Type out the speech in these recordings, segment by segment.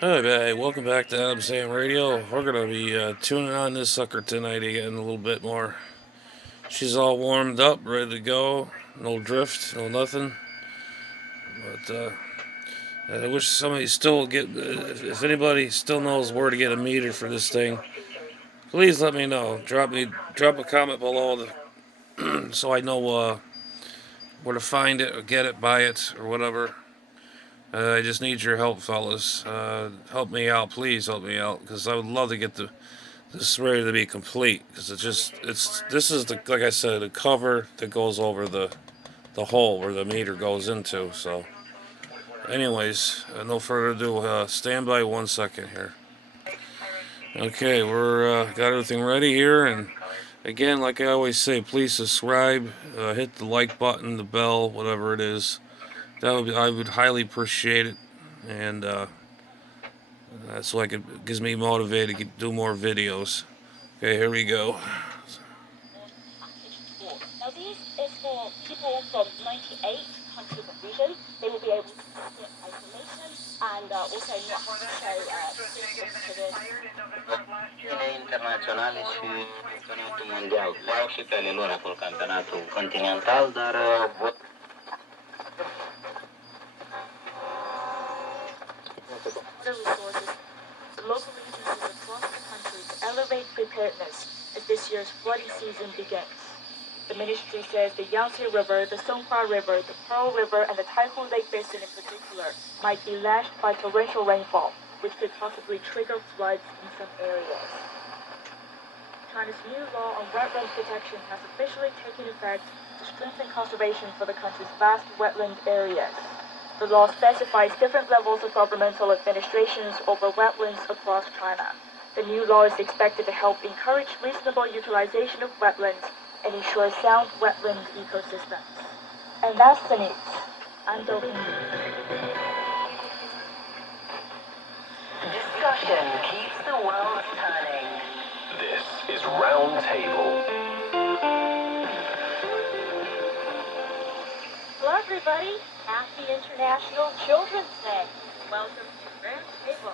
Hey, welcome back to Adam Sam Radio. We're gonna be tuning on this sucker tonight again a little bit more. She's all warmed up, ready to go. No drift, no nothing. But I wish somebody still get. If anybody still knows where to get a meter for this thing, please let me know. Drop a comment below so I know where to find it or get it, buy it or whatever. I just need your help, fellas. Help me out, please help me out, because I would love to get this ready to be complete. Because it's this is the like I said the cover that goes over the hole where the meter goes into. So, anyways, no further ado. Stand by 1 second here. Okay, we're got everything ready here, and again, like I always say, please subscribe, hit the like button, the bell, whatever it is. I would highly appreciate it, and that's like it gives me motivated to do more videos. Okay, here we go. Now these is for people from 98 countries and regions. They will be able to practice isolation and also not have to show to this. Internaționale și campionatul mondial. Vreau și pe ale lor acolo campionatul continental, dar resources local agencies across the country to elevate preparedness as this year's flooding season begins. The ministry says the Yangtze River, the Songkhla River, the Pearl River, and the Taihu Lake Basin in particular might be lashed by torrential rainfall, which could possibly trigger floods in some areas. China's new law on wetland protection has officially taken effect to strengthen conservation for the country's vast wetland areas. The law specifies different levels of governmental administrations over wetlands across China. The new law is expected to help encourage reasonable utilization of wetlands and ensure sound wetland ecosystems. And that's the news. I'm Doping. Discussion keeps the world turning. This is Round Table. Hello, everybody. Happy International Children's Day. Welcome to Round Table.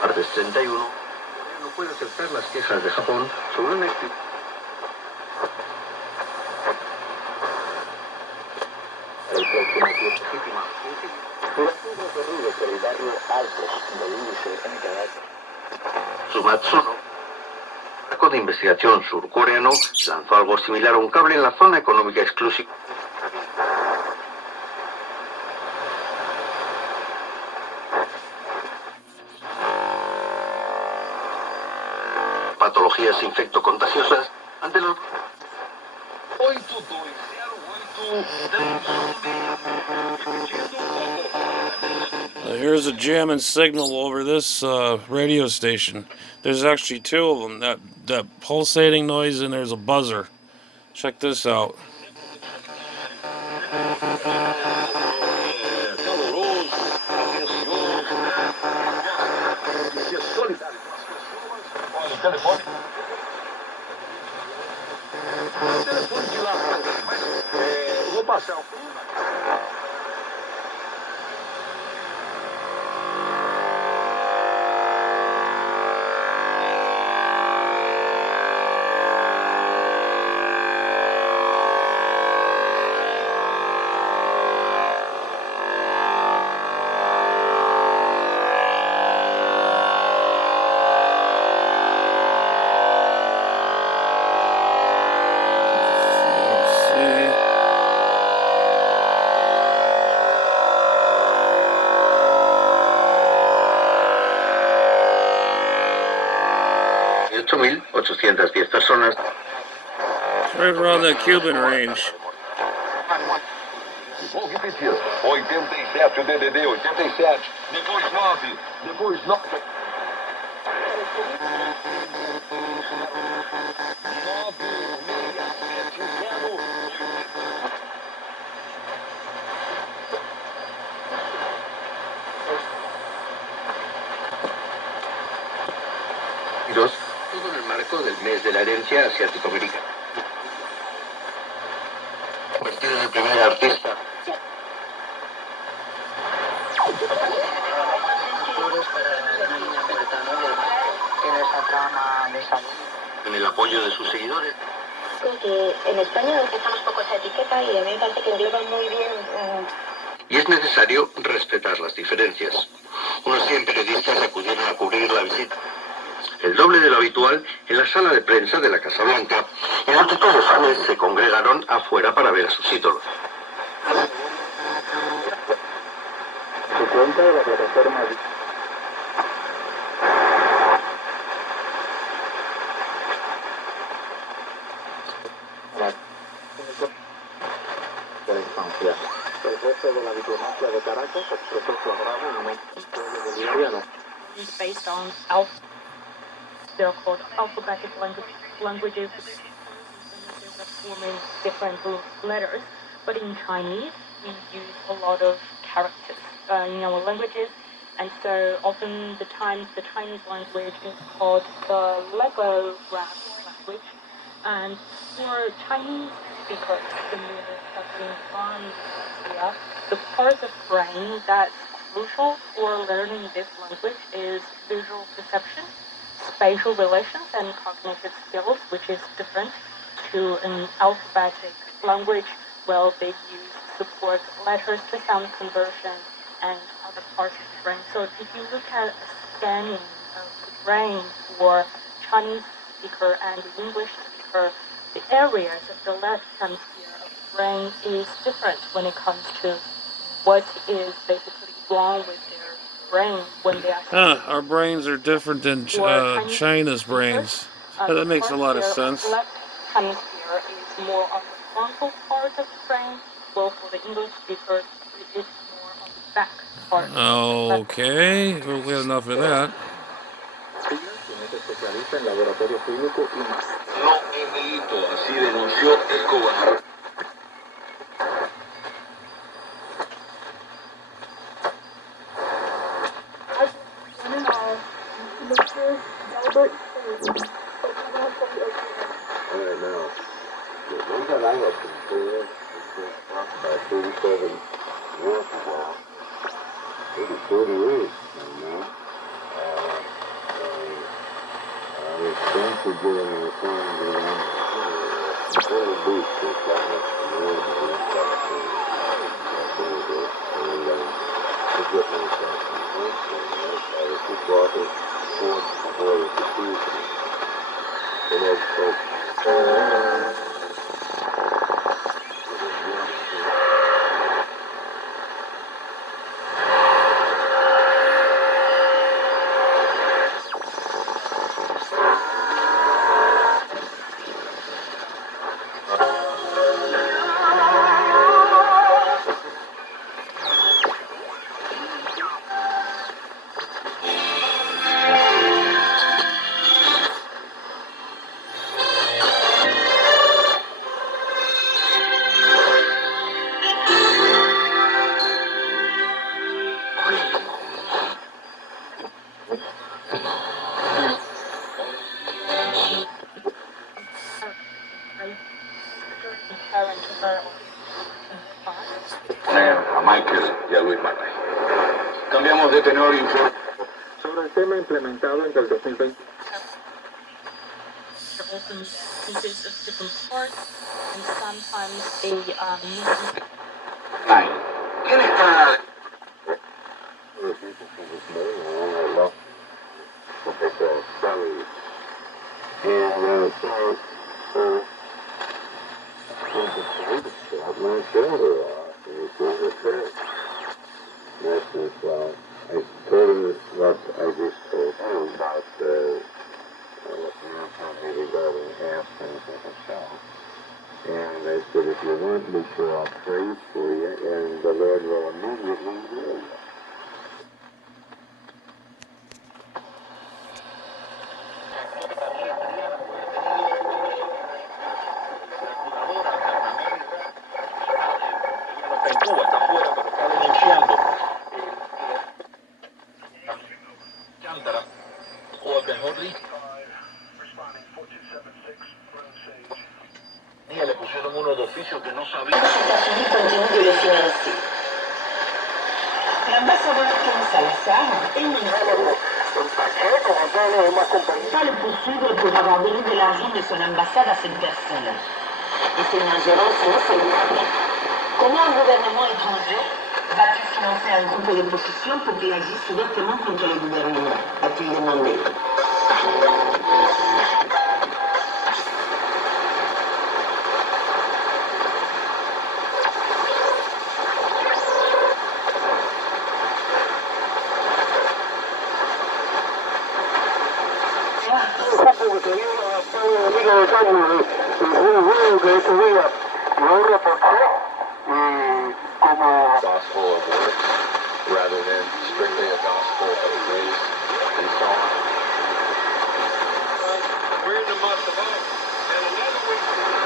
Martes 31. No puede aceptar las quejas de Japón sobre una el próximo legítima. Los pueblos perdidos del barrio altos del índice de sanidad. Sumatsuno, barco de investigación surcoreano, lanzó algo similar a un cable en la zona económica exclusiva. Patologías infectocontagiosas ante los 8208. Here's a jamming signal over this radio station. There's actually two of them. That pulsating noise, and there's a buzzer. Check this out. Vou passar. Personas. Right around the Cuban range. 87, o DDD, 87. Depois 9. Depois 9. 967. marzo del mes de la herencia asiático-americana. Convertido en el primer artista. En el apoyo de sus seguidores. Que en España utilizamos poco esa etiqueta y a mí me parece que engloba muy bien. Y es necesario respetar las diferencias. Unos 100 periodistas acudieron a cubrir la visita, el doble de lo habitual, en la sala de prensa de la Casa Blanca, en la que todos los fans se congregaron afuera para ver a sus ídolos. Se cuenta de la plataforma de la infancia. El jefe de la diplomacia de Caracas expresó su agrado en un pueblo boliviano. Based on they're called alphabetic languages, forming different letters. But in Chinese, we use a lot of characters in our languages, and so often the Chinese language is called the logograph language. And for Chinese speakers, the meaning have been born here. The part of brain that's crucial for learning this language is visual perception, spatial relations, and cognitive skills, which is different to an alphabetic language where they use support letters to sound conversion and other parts of the brain. So if you look at a scanning of the brain for Chinese speaker and English speaker, the areas of the left hemisphere of the brain is different when it comes to what is basically wrong with their brain when they are Our brains are different than China's brains. That makes a lot of sense. Left hemisphere is more on the frontal part of the brain, while for the English speakers, it's more on the back part. Okay, well, we have enough of that. No es delito, así denunció Escobar. About 37 years ago, maybe 38, I was sent to get in the phone around the very deep, just like next to me, and I went back to to get myself some work, and I was just walking towards the border to see the next folks. A Michael y a Luis Maray. Cambiamos de tenor sobre el tema implementado entre el 2020. ¿Quién está? I told him what I just told him about what the family regarding Aspen and himself. And I said, if you want me to, I'll pray for you, and the Lord will immediately heal you. Ambassadeur Kim Salazar est pas le poursuivre pour avoir donné de l'argent de son ambassade à cette personne. Et c'est une ingérence nationale. Comment un gouvernement étranger va-t-il financer un groupe d'opposition pour qu'il agisse ouvertement contre le gouvernement, a-t-il demandé. Gospel of works rather than strictly a gospel of grace and so on. We're in the month of August, and another week from